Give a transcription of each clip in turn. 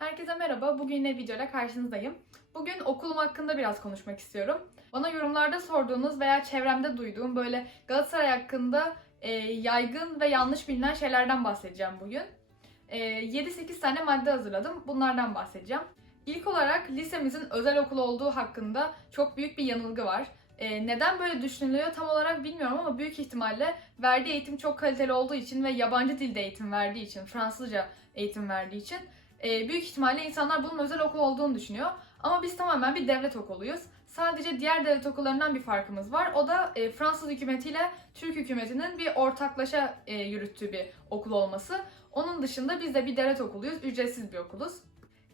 Herkese merhaba. Bugün yine videoyla karşınızdayım. Bugün okulum hakkında biraz konuşmak istiyorum. Bana yorumlarda sorduğunuz veya çevremde duyduğum böyle Galatasaray hakkında e, yaygın ve yanlış bilinen şeylerden bahsedeceğim bugün. E, 7-8 tane madde hazırladım. Bunlardan bahsedeceğim. İlk olarak lisemizin özel okul olduğu hakkında çok büyük bir yanılgı var. E, neden böyle düşünülüyor tam olarak bilmiyorum ama büyük ihtimalle verdiği eğitim çok kaliteli olduğu için ve yabancı dilde eğitim verdiği için, Fransızca eğitim verdiği için e, büyük ihtimalle insanlar bunun özel okul olduğunu düşünüyor. Ama biz tamamen bir devlet okuluyuz. Sadece diğer devlet okullarından bir farkımız var. O da e, Fransız hükümetiyle Türk hükümetinin bir ortaklaşa e, yürüttüğü bir okul olması. Onun dışında biz de bir devlet okuluyuz, ücretsiz bir okuluz.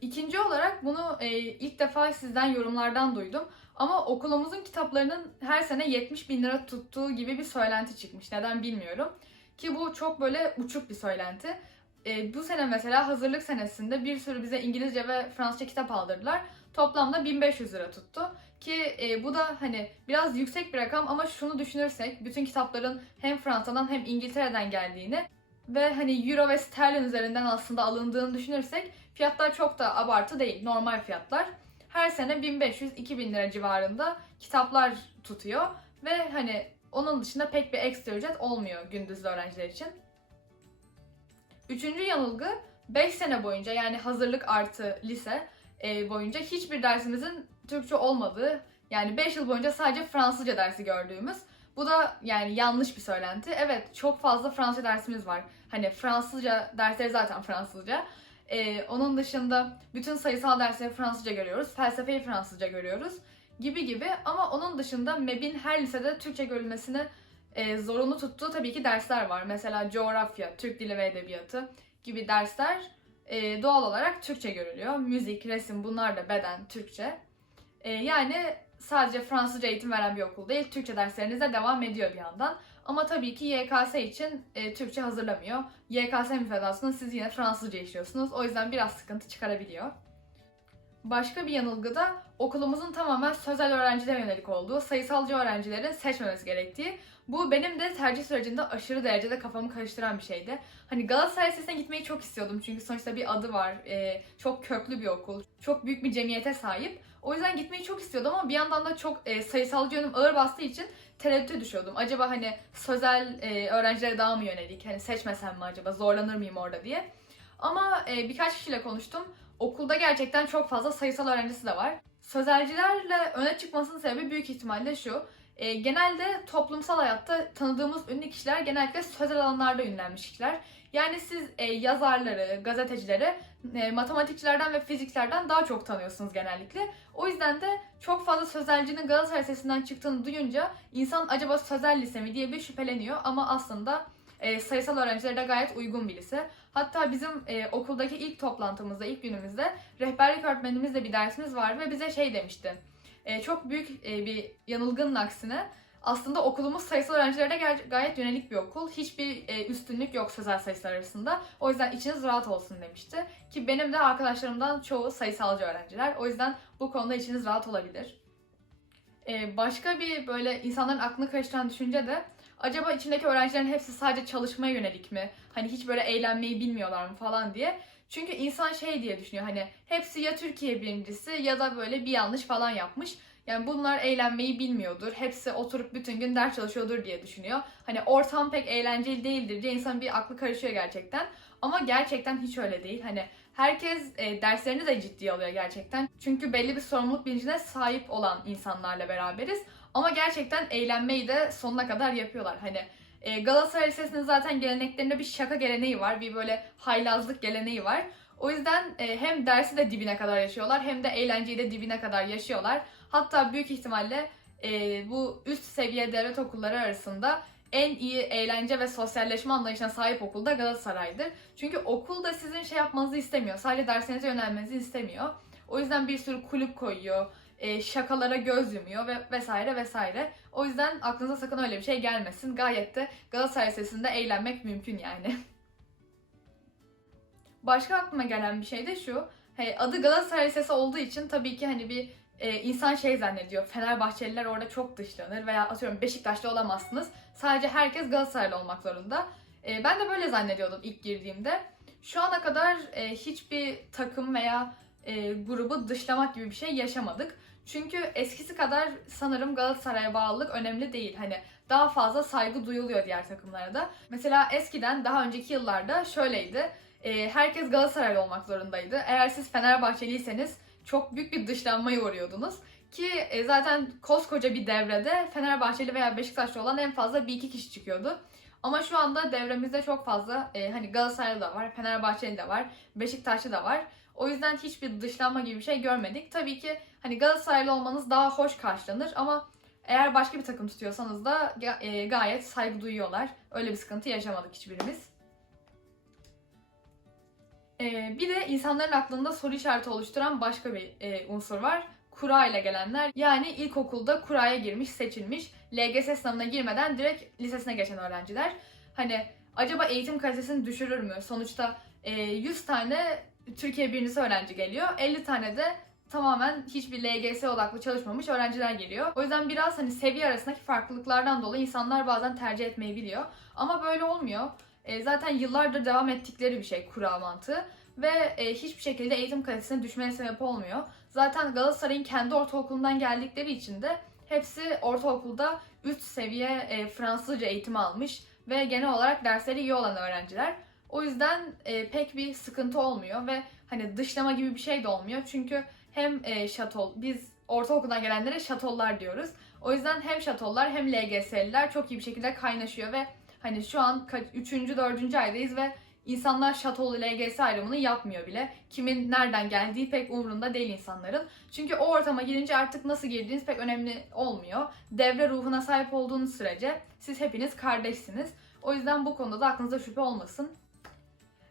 İkinci olarak bunu e, ilk defa sizden yorumlardan duydum. Ama okulumuzun kitaplarının her sene 70 bin lira tuttuğu gibi bir söylenti çıkmış. Neden bilmiyorum. Ki bu çok böyle uçuk bir söylenti. E, bu sene mesela hazırlık senesinde bir sürü bize İngilizce ve Fransızca kitap aldırdılar. Toplamda 1500 lira tuttu. Ki e, bu da hani biraz yüksek bir rakam ama şunu düşünürsek bütün kitapların hem Fransa'dan hem İngiltere'den geldiğini ve hani euro ve sterlin üzerinden aslında alındığını düşünürsek fiyatlar çok da abartı değil. Normal fiyatlar. Her sene 1500-2000 lira civarında kitaplar tutuyor ve hani onun dışında pek bir ekstra ücret olmuyor gündüzlü öğrenciler için. Üçüncü yanılgı 5 sene boyunca yani hazırlık artı lise e, boyunca hiçbir dersimizin Türkçe olmadığı yani 5 yıl boyunca sadece Fransızca dersi gördüğümüz. Bu da yani yanlış bir söylenti. Evet çok fazla Fransızca dersimiz var. Hani Fransızca dersleri zaten Fransızca. E, onun dışında bütün sayısal dersleri Fransızca görüyoruz. Felsefeyi Fransızca görüyoruz gibi gibi ama onun dışında MEB'in her lisede Türkçe görülmesini e, zorunlu tuttuğu tabii ki dersler var. Mesela coğrafya, Türk dili ve edebiyatı gibi dersler e, doğal olarak Türkçe görülüyor. Müzik, resim bunlar da beden, Türkçe. E, yani sadece Fransızca eğitim veren bir okul değil, Türkçe dersleriniz de devam ediyor bir yandan. Ama tabii ki YKS için e, Türkçe hazırlamıyor. YKS müfredatını siz yine Fransızca işliyorsunuz. O yüzden biraz sıkıntı çıkarabiliyor. Başka bir yanılgı da okulumuzun tamamen sözel öğrencilere yönelik olduğu, sayısalcı öğrencilerin seçmemesi gerektiği. Bu benim de tercih sürecinde aşırı derecede kafamı karıştıran bir şeydi. Hani Galatasaray Lisesi'ne gitmeyi çok istiyordum çünkü sonuçta bir adı var, e, çok köklü bir okul, çok büyük bir cemiyete sahip. O yüzden gitmeyi çok istiyordum ama bir yandan da çok e, sayısalcı yönüm ağır bastığı için tereddüte düşüyordum. Acaba hani sözel e, öğrencilere daha mı yönelik, hani seçmesem mi acaba, zorlanır mıyım orada diye. Ama e, birkaç kişiyle konuştum. Okulda gerçekten çok fazla sayısal öğrencisi de var. Sözelcilerle öne çıkmasının sebebi büyük ihtimalle şu. E, genelde toplumsal hayatta tanıdığımız ünlü kişiler genellikle sözel alanlarda ünlenmiş kişiler. Yani siz e, yazarları, gazetecileri e, matematikçilerden ve fiziklerden daha çok tanıyorsunuz genellikle. O yüzden de çok fazla sözelcinin Galatasaray Lisesi'nden çıktığını duyunca insan acaba sözel lise mi diye bir şüpheleniyor ama aslında e, sayısal öğrencilere de gayet uygun bir lise. Hatta bizim e, okuldaki ilk toplantımızda, ilk günümüzde rehberlik öğretmenimizle bir dersimiz vardı ve bize şey demişti. E, çok büyük e, bir yanılgının aksine aslında okulumuz sayısal öğrencilere de gayet yönelik bir okul. Hiçbir e, üstünlük yok sözel sayısal arasında. O yüzden içiniz rahat olsun demişti. Ki benim de arkadaşlarımdan çoğu sayısalcı öğrenciler. O yüzden bu konuda içiniz rahat olabilir. E, başka bir böyle insanların aklını karıştıran düşünce de acaba içindeki öğrencilerin hepsi sadece çalışmaya yönelik mi? Hani hiç böyle eğlenmeyi bilmiyorlar mı falan diye. Çünkü insan şey diye düşünüyor hani hepsi ya Türkiye birincisi ya da böyle bir yanlış falan yapmış. Yani bunlar eğlenmeyi bilmiyordur. Hepsi oturup bütün gün ders çalışıyordur diye düşünüyor. Hani ortam pek eğlenceli değildir diye insanın bir aklı karışıyor gerçekten. Ama gerçekten hiç öyle değil. Hani herkes e, derslerini de ciddiye alıyor gerçekten. Çünkü belli bir sorumluluk bilincine sahip olan insanlarla beraberiz. Ama gerçekten eğlenmeyi de sonuna kadar yapıyorlar. Hani e, Galatasaray Lisesi'nin zaten geleneklerinde bir şaka geleneği var. Bir böyle haylazlık geleneği var. O yüzden e, hem dersi de dibine kadar yaşıyorlar hem de eğlenceyi de dibine kadar yaşıyorlar. Hatta büyük ihtimalle e, bu üst seviye devlet okulları arasında en iyi eğlence ve sosyalleşme anlayışına sahip okul da Galatasaray'dır. Çünkü okul da sizin şey yapmanızı istemiyor. Sadece derslerinize yönelmenizi istemiyor. O yüzden bir sürü kulüp koyuyor, e, şakalara göz yumuyor ve vesaire vesaire. O yüzden aklınıza sakın öyle bir şey gelmesin. Gayet de Galatasaray Lisesi'nde eğlenmek mümkün yani. Başka aklıma gelen bir şey de şu. Hey, adı Galatasaray Lisesi olduğu için tabii ki hani bir e, insan şey zannediyor. Fenerbahçeliler orada çok dışlanır veya atıyorum Beşiktaşlı olamazsınız. Sadece herkes Galatasaraylı olmak zorunda. E, ben de böyle zannediyordum ilk girdiğimde. Şu ana kadar e, hiçbir takım veya e, grubu dışlamak gibi bir şey yaşamadık. Çünkü eskisi kadar sanırım Galatasaray'a bağlılık önemli değil. Hani daha fazla saygı duyuluyor diğer takımlara da. Mesela eskiden daha önceki yıllarda şöyleydi. E, herkes Galatasaraylı olmak zorundaydı. Eğer siz Fenerbahçeliyseniz çok büyük bir dışlanmaya uğruyordunuz. Ki e, zaten koskoca bir devrede Fenerbahçeli veya Beşiktaşlı olan en fazla bir iki kişi çıkıyordu. Ama şu anda devremizde çok fazla e, hani Galatasaraylı da var, Fenerbahçeli de var, Beşiktaşlı da var. O yüzden hiçbir dışlanma gibi bir şey görmedik. Tabii ki hani Galatasaraylı olmanız daha hoş karşılanır ama eğer başka bir takım tutuyorsanız da e, gayet saygı duyuyorlar. Öyle bir sıkıntı yaşamadık hiçbirimiz. E, bir de insanların aklında soru işareti oluşturan başka bir e, unsur var. Kura ile gelenler. Yani ilkokulda kuraya girmiş, seçilmiş, LGS sınavına girmeden direkt lisesine geçen öğrenciler. Hani acaba eğitim kalitesini düşürür mü? Sonuçta e, 100 tane Türkiye birincisi öğrenci geliyor. 50 tane de tamamen hiçbir LGS odaklı çalışmamış öğrenciler geliyor. O yüzden biraz hani seviye arasındaki farklılıklardan dolayı insanlar bazen tercih etmeyi biliyor. Ama böyle olmuyor. E, zaten yıllardır devam ettikleri bir şey kura mantığı ve e, hiçbir şekilde eğitim kalitesine düşmeye sebep olmuyor. Zaten Galatasaray'ın kendi ortaokulundan geldikleri için de hepsi ortaokulda üst seviye e, Fransızca eğitimi almış ve genel olarak dersleri iyi olan öğrenciler. O yüzden e, pek bir sıkıntı olmuyor ve hani dışlama gibi bir şey de olmuyor. Çünkü hem e, şatol, biz ortaokuldan gelenlere şatollar diyoruz. O yüzden hem şatollar hem LGS'liler çok iyi bir şekilde kaynaşıyor ve hani şu an 3. 4. aydayız ve insanlar şatolu LGS ayrımını yapmıyor bile. Kimin nereden geldiği pek umurunda değil insanların. Çünkü o ortama girince artık nasıl girdiğiniz pek önemli olmuyor. Devre ruhuna sahip olduğunuz sürece siz hepiniz kardeşsiniz. O yüzden bu konuda da aklınızda şüphe olmasın.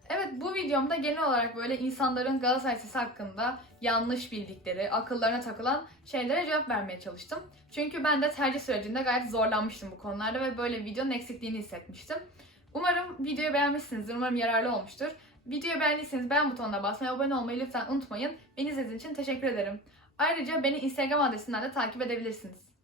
Evet bu videomda genel olarak böyle insanların Galatasaray Lisesi hakkında yanlış bildikleri, akıllarına takılan şeylere cevap vermeye çalıştım. Çünkü ben de tercih sürecinde gayet zorlanmıştım bu konularda ve böyle videonun eksikliğini hissetmiştim. Umarım videoyu beğenmişsinizdir, umarım yararlı olmuştur. Videoyu beğendiyseniz beğen butonuna basmayı, abone olmayı lütfen unutmayın. Beni izlediğiniz için teşekkür ederim. Ayrıca beni Instagram adresinden de takip edebilirsiniz.